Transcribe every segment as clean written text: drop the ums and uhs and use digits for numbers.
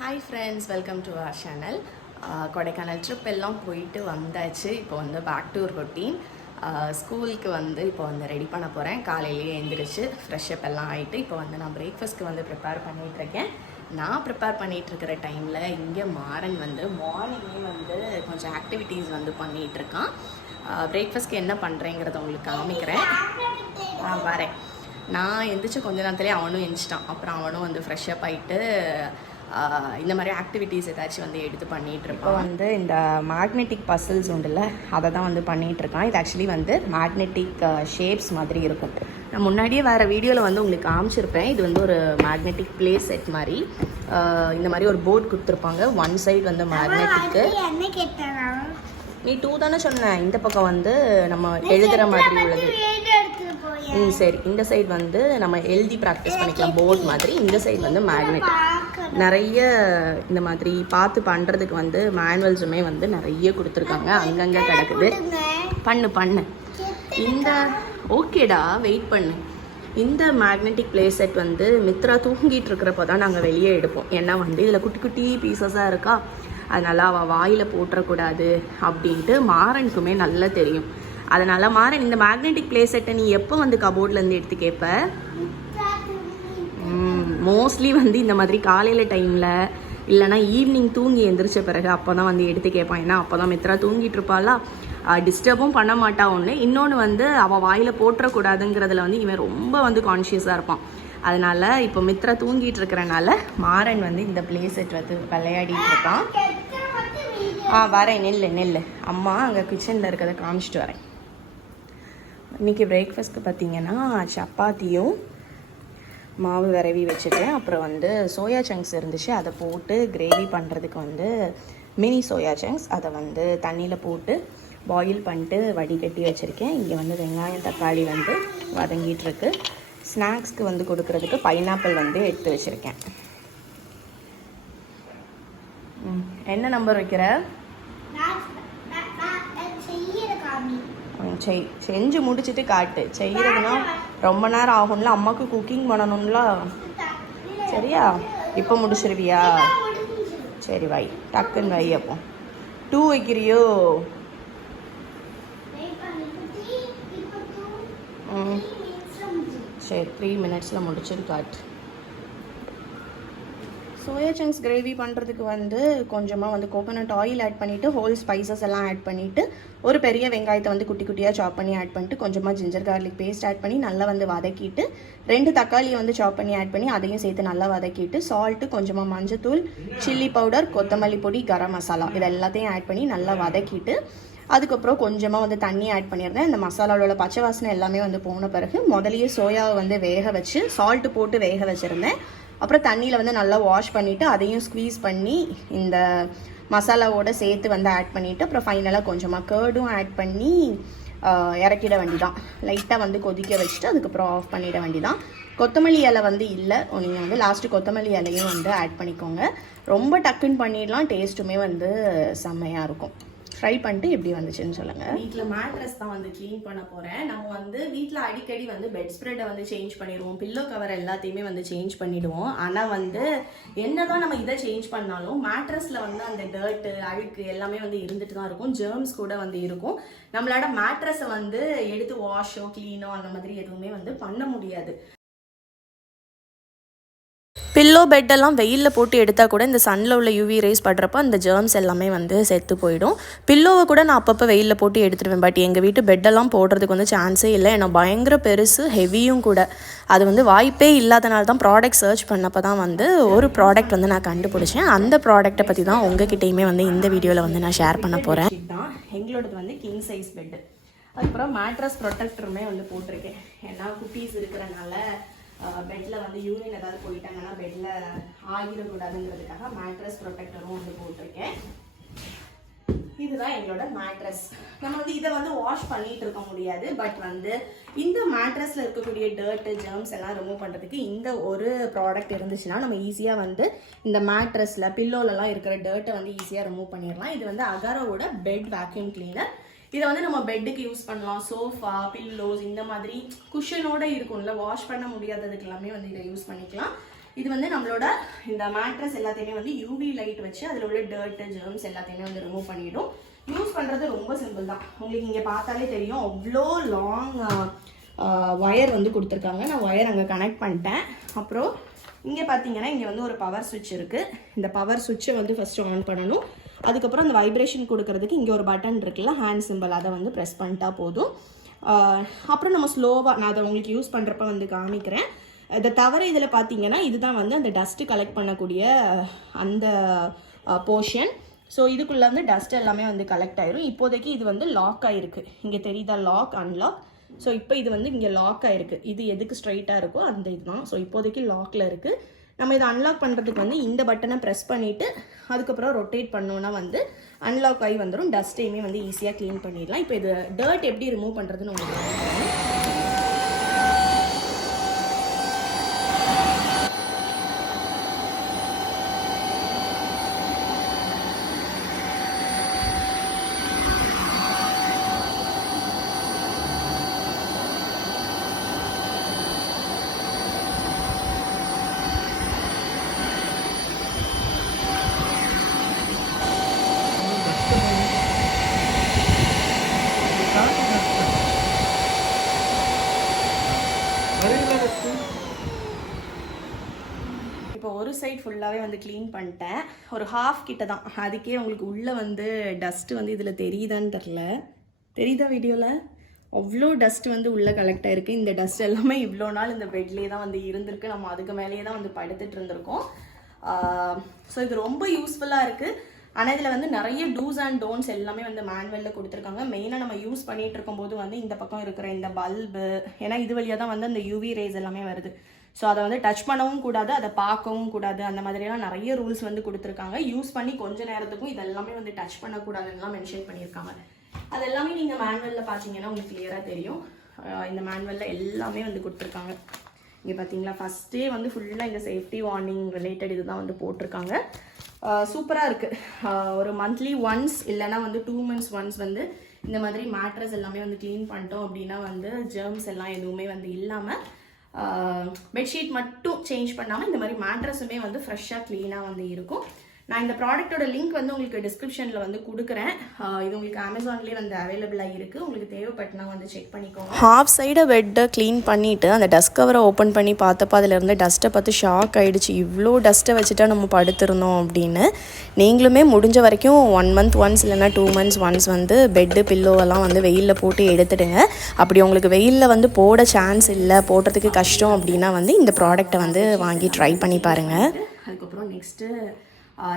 Hi friends, welcome to our channel. Kodaikanal trip எல்லாம் போயிட்டு வந்தாச்சு. இப்போ வந்து பேக் டு ரொட்டீன். ஸ்கூலுக்கு வந்து இப்போ வந்து ரெடி பண்ண போகிறேன். காலையிலேயே எழுந்திரிச்சு ஃப்ரெஷ்அப் எல்லாம் ஆகிட்டு இப்போ வந்து நான் பிரேக்ஃபாஸ்ட்க்கு வந்து ப்ரிப்பேர் பண்ணிகிட்ருக்கேன். நான் ப்ரிப்பேர் பண்ணிகிட்ருக்கிற டைமில் இங்கே மாறன் வந்து மார்னிங்கே வந்து கொஞ்சம் ஆக்டிவிட்டீஸ் வந்து பண்ணிகிட்ருக்கான். பிரேக்ஃபாஸ்ட்க்கு என்ன பண்ணுறேங்கிறத உங்களுக்கு காமிக்கிறேன். வரேன். நான் எந்திரிச்சு கொஞ்ச நேரத்துலேயே அவனும் எந்திரிச்சிட்டான். அப்புறம் அவனும் வந்து ஃப்ரெஷ்அப் ஆகிட்டு இந்த மாதிரி ஆக்டிவிட்டீஸ் ஏதாச்சும் வந்து எடுத்து பண்ணிகிட்ருக்கோம். வந்து இந்த மேக்னெட்டிக் பசில்ஸ் உண்டுல்ல, அதை தான் வந்து பண்ணிகிட்ருக்கான். இது ஆக்சுவலி வந்து மேக்னெட்டிக் ஷேப்ஸ் மாதிரி இருக்கும். நான் முன்னாடியே வேறு வீடியோவில் வந்து உங்களுக்கு காமிச்சிருப்பேன். இது வந்து ஒரு மேக்னெட்டிக் ப்ளே செட் மாதிரி. இந்த மாதிரி ஒரு போர்டு கொடுத்துருப்பாங்க. ஒன் சைடு வந்து மேக்னெட்டிக்கு. நீ 2 தானே சொன்னேன். இந்த பக்கம் வந்து நம்ம எழுதுகிற மாதிரி உள்ளது. சரி, இந்த சைடு வந்து நம்ம எழுதி ப்ராக்டிஸ் பண்ணிக்கலாம் போர்டு மாதிரி. இந்த சைடு வந்து மேக்னெட். நிறைய இந்த மாதிரி பார்த்து பண்ணுறதுக்கு வந்து மேனுவல்ஸுமே வந்து நிறைய கொடுத்துருக்காங்க. அங்கங்கே கிடக்குது. பண்ணு இந்த ஓகேடா, வெயிட் பண்ணு. இந்த மேக்னெட்டிக் ப்ளே செட் வந்து மித்ரா தூங்கிட்டு இருக்கிறப்போ தான் நாங்கள் வெளியே எடுப்போம். ஏன்னா வந்து இதில் குட்டி குட்டி பீசஸாக இருக்கா, அதனால் அவள் வாயில் போட்டுறக்கூடாது அப்படின்ட்டு மாறனுக்குமே நல்லா தெரியும். அதனால் மாறன், இந்த மேக்னெட்டிக் ப்ளே செட்டை நீ எப்போ வந்து கபோர்ட்லேருந்து எடுத்து கேட்ப? மோஸ்ட்லி வந்து இந்த மாதிரி காலையில் டைமில் இல்லைனா ஈவினிங் தூங்கி எழுந்திரிச்ச பிறகு அப்போ தான் வந்து எடுத்து கேட்பான். ஏன்னா அப்போ தான் மித்ரா தூங்கிட்டு இருப்பாளா, டிஸ்டர்பும் பண்ண மாட்டா ஒன்று. இன்னொன்று வந்து அவள் வாயில் போட்டுறக்கூடாதுங்கிறதுல வந்து இவன் ரொம்ப வந்து கான்ஷியஸாக இருப்பான். அதனால் இப்போ மித்ரா தூங்கிட்டு இருக்கிறனால மாறன் வந்து இந்த ப்ளே செட் வந்து விளையாடிட்டு இருக்கான். வரேன், நெல் அம்மா அங்கே கிச்சனில் இருக்கிறத காமிச்சிட்டு வரேன். இன்றைக்கி பிரேக்ஃபாஸ்ட்க்கு பார்த்திங்கன்னா சப்பாத்தியும் மாவு விரவி வச்சுட்டேன். அப்புறம் வந்து சோயா சங்க்ஸ் இருந்துச்சு, அதை போட்டு கிரேவி பண்ணுறதுக்கு வந்து மினி சோயா சங்க்ஸ் அதை வந்து தண்ணியில் போட்டு பாயில் பண்ணிட்டு வடிகட்டி வச்சுருக்கேன். இங்கே வந்து வெங்காயம் தக்காளி வந்து வதங்கிட்டுருக்கு. ஸ்நாக்ஸ்க்கு வந்து கொடுக்குறதுக்கு பைனாப்பிள் வந்து எடுத்து வச்சுருக்கேன். என்ன நம்பர் வைக்கிற? செஞ்சு முடிச்சுட்டு காட்டு. செய்கிறதுனா ரொம்ப நேரம் ஆகும்ல, அம்மாவுக்கு குக்கிங் பண்ணணும்ல. சரியா, இப்போ முடிச்சிருவியா? சரி வை, டக்குன்னு வை. அப்போ 2 வைக்கிறியோ? சரி, 3 மினிட்ஸில் முடிச்சுட்டு காட்டு. சோயா சங்க்ஸ் கிரேவி பண்ணுறதுக்கு வந்து கொஞ்சமாக வந்து கோகோனட் ஆயில் ஆட் பண்ணிவிட்டு ஹோல் ஸ்பைசஸ் எல்லாம் ஆட் பண்ணிவிட்டு ஒரு பெரிய வெங்காயத்தை வந்து குட்டி குட்டியாக சாப் பண்ணி ஆட் பண்ணிட்டு கொஞ்சமாக ஜிஞ்சர் கார்லிக் பேஸ்ட் ஆட் பண்ணி நல்லா வந்து வதக்கிட்டு 2 தக்காளியை வந்து சாப் பண்ணி ஆட் பண்ணி அதையும் சேர்த்து நல்லா வதக்கிட்டு சால்ட்டு, கொஞ்சமாக மஞ்சத்தூள், சில்லி பவுடர், கொத்தமல்லி பொடி, கரம் மசாலா இது எல்லாத்தையும் ஆட் பண்ணி நல்லா வதக்கிட்டு அதுக்கப்புறம் கொஞ்சமாக வந்து தண்ணி ஆட் பண்ணியிருந்தேன். இந்த மசாலாவோட பச்சை வாசனை எல்லாமே வந்து போன பிறகு முதலையே சோயாவை வந்து வேக வச்சு சால்ட்டு போட்டு வேக வச்சுருந்தேன். அப்புறம் தண்ணியில் வந்து நல்லா வாஷ் பண்ணிவிட்டு அதையும் ஸ்க்வீஸ் பண்ணி இந்த மசாலாவோடு சேர்த்து வந்து ஆட் பண்ணிவிட்டு அப்புறம் ஃபைனலாக கொஞ்சமாக கர்டும் ஆட் பண்ணி இறக்கிட வேண்டிதான். லைட்டாக வந்து கொதிக்க வச்சுட்டு அதுக்கப்புறம் ஆஃப் பண்ணிட வேண்டிதான். கொத்தமல்லி இலை வந்து இல்லை, நீங்கள் வந்து லாஸ்ட்டு கொத்தமல்லி இலையும் வந்து ஆட் பண்ணிக்கோங்க. ரொம்ப டக்குன்னு பண்ணிடலாம், டேஸ்ட்டுமே வந்து செம்மையாக இருக்கும். ட்ரை பண்ணிட்டு எப்படி வந்துச்சுன்னு சொல்லுங்கள். வீட்டில் மேட்ரஸ் தான் வந்து க்ளீன் பண்ண போகிறேன். நம்ம வந்து வீட்டில் அடிக்கடி வந்து பெட் ஸ்ப்ரெட்டை வந்து சேஞ்ச் பண்ணிடுவோம், பில்லோ கவர் எல்லாத்தையுமே வந்து சேஞ்ச் பண்ணிவிடுவோம். ஆனால் வந்து என்ன தான் நம்ம இதை சேஞ்ச் பண்ணாலும் மேட்ரஸில் வந்து அந்த டர்ட்டு அழுக்கு எல்லாமே வந்து இருந்துட்டு தான் இருக்கும். ஜெர்ம்ஸ் கூட வந்து இருக்கும். நம்மளோட மேட்ரஸை வந்து எடுத்து வாஷோ க்ளீனோ அந்த மாதிரி எதுவுமே வந்து பண்ண முடியாது. பில்லோ பெட்டெல்லாம் வெயிலில் போட்டு எடுத்தால் கூட இந்த சன்னில் உள்ள யூவி ரேஸ் படுறப்போ அந்த ஜெர்ம்ஸ் எல்லாமே வந்து செத்து போயிடும். பில்லோவை கூட நான் அப்பப்போ வெயிலில் போட்டு எடுத்துடுவேன். பட் எங்கள் வீட்டு பெட்டெல்லாம் போடுறதுக்கு வந்து சான்ஸே இல்லை. ஏன்னா பயங்கர பெருசு, ஹெவியும் கூட. அது வந்து வாய்ப்பே இல்லாதனால தான் ப்ராடக்ட் சர்ச் பண்ணப்போ தான் வந்து ஒரு ப்ராடக்ட் வந்து நான் கண்டுபிடிச்சேன். அந்த ப்ராடக்ட்டை பற்றி தான் உங்ககிட்டையுமே வந்து இந்த வீடியோவில் வந்து நான் ஷேர் பண்ண போகிறேன். எங்களோடது வந்து கிங் சைஸ் பெட்டு. அதுக்கப்புறம் மேட்ரஸ் ப்ரொடெக்டருமே வந்து போட்டிருக்கேன். ஏன்னா குட்டீஸ் இருக்கிறனால பெட்டில் வந்து யூரின் ஏதாவது போயிட்டாங்கன்னா பெட்டில் ஆகிடக்கூடாதுங்கிறதுக்காக மேட்ரஸ் ப்ரொடெக்டரும் வந்து போட்டிருக்கேன். இதுதான் எங்களோட மேட்ரஸ். நம்ம வந்து இதை வந்து வாஷ் பண்ணிட்டு இருக்க முடியாது. பட் வந்து இந்த மேட்ரஸில் இருக்கக்கூடிய டர்ட்டு ஜெர்ம்ஸ் எல்லாம் ரிமூவ் பண்ணுறதுக்கு இந்த ஒரு ப்ராடக்ட் இருந்துச்சுன்னா நம்ம ஈஸியாக வந்து இந்த மேட்ரஸில் பில்லோலலாம் இருக்கிற டர்ட்டை வந்து ஈஸியாக ரிமூவ் பண்ணிடலாம். இது வந்து அகாரோவோட பெட் வேக்யூம் கிளீனர். இதை வந்து நம்ம பெட்டுக்கு யூஸ் பண்ணலாம். சோஃபா, பில்லோஸ் இந்த மாதிரி குஷனோட இருக்கும்ல, வாஷ் பண்ண முடியாததுக்கு எல்லாமே வந்து இதை யூஸ் பண்ணிக்கலாம். இது வந்து நம்மளோட இந்த மேட்ரஸ் எல்லாத்தையுமே வந்து யூவி லைட் வச்சு அதில் உள்ள டர்ட் ஜெர்ம்ஸ் எல்லாத்தையுமே வந்து ரிமூவ் பண்ணிடும். யூஸ் பண்ணுறது ரொம்ப சிம்பிள் தான். உங்களுக்கு இங்கே பார்த்தாலே தெரியும் அவ்வளோ லாங் ஒயர் வந்து கொடுத்துருக்காங்க. நான் ஒயர் அங்கே கனெக்ட் பண்ணிட்டேன். அப்புறம் இங்கே பார்த்தீங்கன்னா இங்கே வந்து ஒரு பவர் சுவிட்ச் இருக்குது. இந்த பவர் சுவிட்சை வந்து ஃபஸ்ட்டு ஆன் பண்ணணும். அதுக்கப்புறம் அந்த வைப்ரேஷன் கொடுக்கறதுக்கு இங்கே ஒரு பட்டன் இருக்குல்ல, ஹேண்ட் சிம்பிள், அதை வந்து ப்ரெஸ் பண்ணிட்டா போதும். அப்புறம் நம்ம ஸ்லோவாக நான் அதை உங்களுக்கு யூஸ் பண்ணுறப்ப வந்து காமிக்கிறேன். இதை தவிர இதில் பார்த்தீங்கன்னா இதுதான் வந்து அந்த டஸ்ட்டு கலெக்ட் பண்ணக்கூடிய அந்த போர்ஷன். ஸோ இதுக்குள்ளே வந்து டஸ்ட் எல்லாமே வந்து கலெக்ட் ஆயிரும். இப்போதைக்கு இது வந்து லாக் ஆகிருக்கு. இங்கே தெரியுதா, லாக் அன்லாக். ஸோ இப்போ இது வந்து இங்கே லாக் ஆகிருக்கு. இது எதுக்கு ஸ்ட்ரைட்டாக இருக்கோ அந்த இதுதான். ஸோ இப்போதைக்கு லாக்கில் இருக்குது. நம்ம இதை அன்லாக் பண்ணுறதுக்கு வந்து இந்த பட்டனை ப்ரெஸ் பண்ணிவிட்டு அதுக்கப்புறம் ரொட்டேட் பண்ணோன்னா வந்து அன்லாக் ஆகி வந்துடும். டஸ்ட்டையுமே வந்து ஈஸியாக க்ளீன் பண்ணிடலாம். இப்போ இது டர்ட் எப்படி ரிமூவ் பண்ணுறதுன்னு உங்களுக்கு இப்போ ஒரு சைட் ஃபுல்லாகவே வந்து க்ளீன் பண்ணிட்டேன். ஒரு ஹாஃப் கிட்ட தான். அதுக்கே உங்களுக்கு உள்ளே வந்து டஸ்ட்டு வந்து இதில் தெரியுதான்னு தெரில. தெரியுதா வீடியோவில்? அவ்வளோ டஸ்ட்டு வந்து உள்ளே கலெக்ட் ஆகிருக்கு. இந்த டஸ்ட் எல்லாமே இவ்வளோ நாள் இந்த பெட்லேயே தான் வந்து இருந்திருக்கு. நம்ம அதுக்கு மேலேயே தான் வந்து படுத்துட்டு இருந்திருக்கோம். ஸோ இது ரொம்ப யூஸ்ஃபுல்லாக இருக்குது. ஆனால் இதில் வந்து நிறைய டூஸ் அண்ட் டோன்ட்ஸ் எல்லாமே வந்து மேனுவலில் கொடுத்துருக்காங்க. மெயினாக நம்ம யூஸ் பண்ணிகிட்டு இருக்கும்போது வந்து இந்த பக்கம் இருக்கிற இந்த பல்பு, ஏன்னா இது வழியாக தான் வந்து அந்த யூவி ரேஸ் எல்லாமே வருது. ஸோ அதை வந்து டச் பண்ணவும் கூடாது, அதை பார்க்கவும் கூடாது. அந்த மாதிரியெல்லாம் நிறைய ரூல்ஸ் வந்து கொடுத்துருக்காங்க. யூஸ் பண்ணி கொஞ்ச நேரத்துக்கும் இதெல்லாமே வந்து டச் பண்ணக்கூடாதுன்னெலாம் மென்ஷன் பண்ணியிருக்காங்க. அது எல்லாமே நீங்கள் மேனுவலில் பார்த்தீங்கன்னா உங்களுக்கு கிளியராக தெரியும். இந்த மேனுவலில் எல்லாமே வந்து கொடுத்துருக்காங்க. இங்கே பார்த்தீங்களா, ஃபஸ்ட்டே வந்து ஃபுல்லாக இந்த சேஃப்டி வார்னிங் ரிலேட்டட் இதுதான் வந்து போட்டிருக்காங்க. சூப்பராக இருக்குது. ஒரு மந்த்லி ஒன்ஸ் இல்லைனா வந்து 2 months ஒன்ஸ் வந்து இந்த மாதிரி மேட்ரஸ் எல்லாமே வந்து க்ளீன் பண்ணிட்டோம் அப்படின்னா வந்து ஜெர்ம்ஸ் எல்லாம் எதுவுமே வந்து இல்லாமல் பெட்ஷீட் மட்டும் சேஞ்ச் பண்ணாமல் இந்த மாதிரி மேட்ரஸுமே வந்து ஃப்ரெஷ்ஷாக க்ளீனாக வந்து இருக்கும். நான் இந்த ப்ராடக்ட்டோட லிங்க் வந்து உங்களுக்கு டிஸ்கிரிப்ஷனில் வந்து கொடுக்குறேன். இது உங்களுக்கு அமேசான்லேயே வந்து அவைலபிளாக இருக்குது. உங்களுக்கு தேவைப்பட்டுனா வந்து செக் பண்ணிக்கோங்க. ஹாஃப் சைடை பெட்டை க்ளீன் பண்ணிவிட்டு அந்த டஸ்ட் கவரை ஓப்பன் பண்ணி பார்த்தப்போ அதிலேருந்து டஸ்ட்டை பார்த்து ஷாக் ஆகிடுச்சு. இவ்வளோ டஸ்ட்டை வச்சுட்டா நம்ம படுத்திருந்தோம் அப்படின்னு. நீங்களுமே முடிஞ்ச வரைக்கும் 1 month ஒன்ஸ் இல்லைனா 2 months ஒன்ஸ் வந்து பெட்டு பில்லோவெல்லாம் வந்து வெயிலில் போட்டு எடுத்துடுங்க. அப்படி உங்களுக்கு வெயிலில் வந்து போட சான்ஸ் இல்லை, போடுறதுக்கு கஷ்டம் அப்படின்னா வந்து இந்த ப்ராடக்ட்டை வந்து வாங்கி ட்ரை பண்ணி பாருங்கள். அதுக்கப்புறம் நெக்ஸ்ட்டு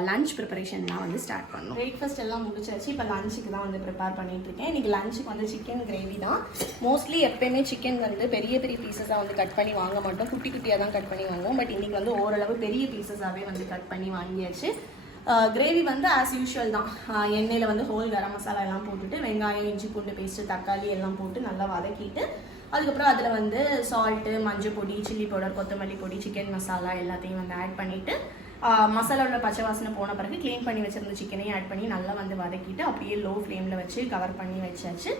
லஞ்ச் ப்ரிப்பரேஷன்லாம் வந்து ஸ்டார்ட் பண்ணணும். பிரேக்ஃபாஸ்ட் எல்லாம் முடிச்சாச்சு. இப்போ லஞ்சுக்கு தான் வந்து ப்ரிப்பேர் பண்ணிகிட்ருக்கேன். இன்றைக்கி லஞ்சுக்கு வந்து சிக்கன் கிரேவி தான். மோஸ்ட்லி எப்போயுமே சிக்கன் வந்து பெரிய பெரிய பீசஸாக வந்து கட் பண்ணி வாங்க மாட்டோம், குட்டி குட்டியாக தான் கட் பண்ணி வாங்குவோம். பட் இன்றைக்கி வந்து ஓரளவு பெரிய பீசஸாகவே வந்து கட் பண்ணி வாங்கியாச்சு. கிரேவி வந்து ஆஸ் யூஷுவல் தான். எண்ணெயில் வந்து ஹோல் கரம் மசாலா எல்லாம் போட்டுட்டு வெங்காயம், இஞ்சி பூண்டு பேஸ்ட்டு, தக்காளி எல்லாம் போட்டு நல்லா வதக்கிட்டு அதுக்கப்புறம் அதில் வந்து சால்ட்டு, மஞ்சள் பொடி, சில்லி பவுடர், கொத்தமல்லி பொடி, சிக்கன் மசாலா எல்லாத்தையும் வந்து ஆட் பண்ணிவிட்டு மசாலாவோட பச்சை வாசனை போன பிறகு க்ளீன் பண்ணி வச்சுருந்த சிக்கனையும் ஆட் பண்ணி நல்லா வந்து வதக்கிட்டு அப்படியே லோ ஃப்ளேமில் வச்சு கவர் பண்ணி வச்சாச்சு.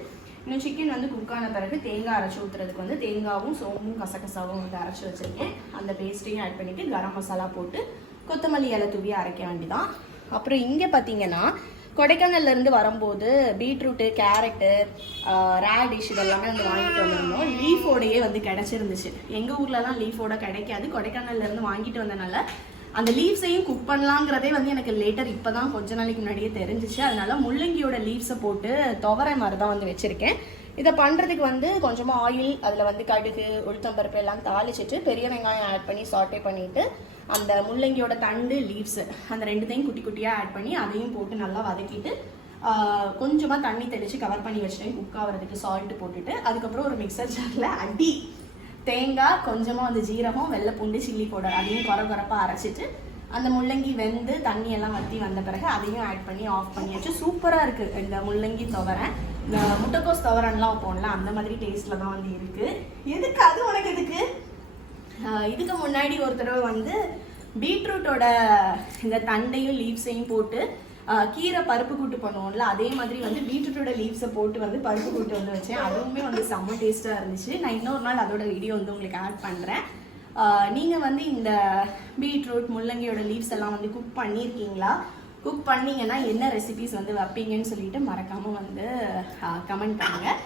இன்னும் சிக்கன் வந்து குக் ஆன பிறகு தேங்காய் அரைச்சி ஊற்றுறதுக்கு வந்து தேங்காவும் சோம்பும் கசகசாவும் வந்து அரைச்சி வச்சுருக்கேன். அந்த பேஸ்ட்டையும் ஆட் பண்ணிவிட்டு கரம் மசாலா போட்டு கொத்தமல்லி இலை தூவி அரைக்க வேண்டிதான். அப்புறம் இங்கே பார்த்தீங்கன்னா கொடைக்கானல்லேருந்து வரும்போது பீட்ரூட்டு, கேரட்டு, ரேடிஷ் இதெல்லாமே வந்து வாங்கிட்டு வந்திருந்தோம். லீஃபோடையே வந்து கிடச்சிருந்துச்சு. எங்கள் ஊர்லலாம் லீஃபோட கிடைக்காது. கொடைக்கானல்லேருந்து வாங்கிட்டு வந்தனால அந்த லீவ்ஸையும் குக் பண்ணலாங்கிறதே வந்து எனக்கு லேட்டர் இப்போ தான் கொஞ்ச நாளைக்கு முன்னாடியே தெரிஞ்சிச்சு. அதனால முள்ளங்கியோட லீவ்ஸை போட்டு துவரை மாதிரி தான் வந்து வச்சுருக்கேன். இதை பண்ணுறதுக்கு வந்து கொஞ்சமாக ஆயில், அதில் வந்து கடுகு, உளுத்தம்பருப்பு எல்லாம் தாளிச்சிட்டு பெரிய வெங்காயம் ஆட் பண்ணி சாட்டே பண்ணிவிட்டு அந்த முள்ளங்கியோட தண்டு, லீவ்ஸு அந்த ரெண்டுத்தையும் குட்டி குட்டியாக ஆட் பண்ணி அதையும் போட்டு நல்லா வதக்கிட்டு கொஞ்சமாக தண்ணி தெளித்து கவர் பண்ணி வச்சுட்டேன் குக் ஆகிறதுக்கு சால்ட்டு போட்டுட்டு. அதுக்கப்புறம் ஒரு மிக்சர் ஜாரில் அடி தேங்காய், கொஞ்சமாக வந்து ஜீரகம், வெள்ளை பூண்டு, சில்லி பவுடர் அதையும் குறப்பாக அரைச்சிட்டு அந்த முள்ளங்கி வெந்து தண்ணியெல்லாம் வற்றி வந்த பிறகு அதையும் ஆட் பண்ணி ஆஃப் பண்ணியாச்சு. சூப்பராக இருக்குது இந்த முள்ளங்கி துவரை. இந்த முட்டைக்கோஸ் துவரன்லாம் வைப்போம்ல அந்த மாதிரி டேஸ்ட்டில் தான் வந்து இருக்குது. எதுக்கு அது உனக்கு எதுக்கு? இதுக்கு முன்னாடி ஒரு தடவை வந்து பீட்ரூட்டோட இந்த தண்டையும் லீவ்ஸையும் போட்டு கீரை பருப்பு கூட்டு பண்ணுவோம்ல அதே மாதிரி வந்து பீட்ரூட்டோட லீவ்ஸை போட்டு வந்து பருப்பு கூட்டு வந்து வச்சேன். அதுவுமே வந்து செம்ம டேஸ்ட்டாக இருந்துச்சு. நான் இன்னொரு நாள் அதோட வீடியோ வந்து உங்களுக்கு ஆட் பண்ணுறேன். நீங்கள் வந்து இந்த பீட்ரூட் முள்ளங்கியோட லீவ்ஸ் எல்லாம் வந்து குக் பண்ணியிருக்கீங்களா? குக் பண்ணிங்கன்னா என்ன ரெசிபிஸ் வந்து வைப்பீங்கன்னு சொல்லிட்டு மறக்காமல் வந்து கமெண்ட் பண்ணுங்கள்.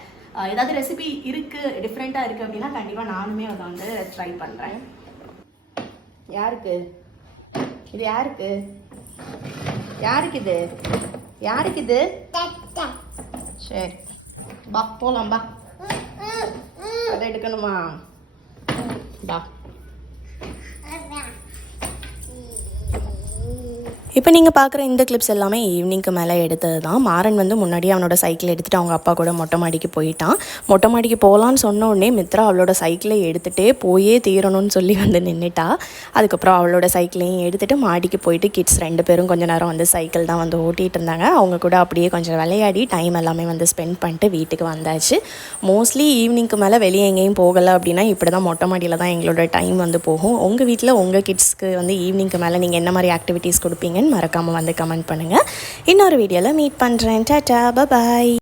ஏதாவது ரெசிபி இருக்குது, டிஃப்ரெண்ட்டாக இருக்குது அப்படின்னா கண்டிப்பாக நானுமே அதை வந்து ட்ரை பண்ணுறேன். யாருக்கு இது? யாருக்கு யாருக்கு இது? யாருக்கு இது? சரி பா போகலாம், பா. அதை எடுக்கணுமா? பா. இப்போ நீங்கள் பார்க்குற இந்த கிளிப்ஸ் எல்லாமே ஈவினிங்க்கு மேலே எடுத்தது தான். மாறன் வந்து முன்னாடியே அவனோட சைக்கிளை எடுத்துகிட்டு அவங்க அப்பா கூட மொட்டை மாடிக்கு போயிட்டான். மொட்டை மாடிக்கு போகலான்னு சொன்ன உடனே மித்ரா அவளோட சைக்கிளை எடுத்துகிட்டே போயே தீரணும்னு சொல்லி வந்து நின்றுட்டா. அதுக்கப்புறம் அவளோட சைக்கிளையும் எடுத்துகிட்டு மாடிக்கு போயிட்டு கிட்ஸ் 2 பேரும் கொஞ்சம் நேரம் வந்து சைக்கிள் தான் வந்து ஓட்டிகிட்டு இருந்தாங்க. அவங்க கூட அப்படியே கொஞ்சம் விளையாடி டைம் எல்லாமே வந்து ஸ்பெண்ட் பண்ணிட்டு வீட்டுக்கு வந்தாச்சு. மோஸ்ட்லி ஈவினிங்க்கு மேலே வெளியே எங்கேயும் போகலை அப்படின்னா இப்படி தான் மொட்டை மாடியில் தான் எங்களோட டைம் வந்து போகும். உங்கள் வீட்டில் உங்கள் கிட்ஸ்க்கு வந்து ஈவினிங்க்கு மேலே நீங்கள் என்ன மாதிரி ஆக்டிவிட்டீஸ் கொடுப்பீங்க மறக்காமல் வந்து கமெண்ட் பண்ணுங்கள். இன்னொரு வீடியோவில் மீட் பண்ணுறேன். டாடா, பாய்.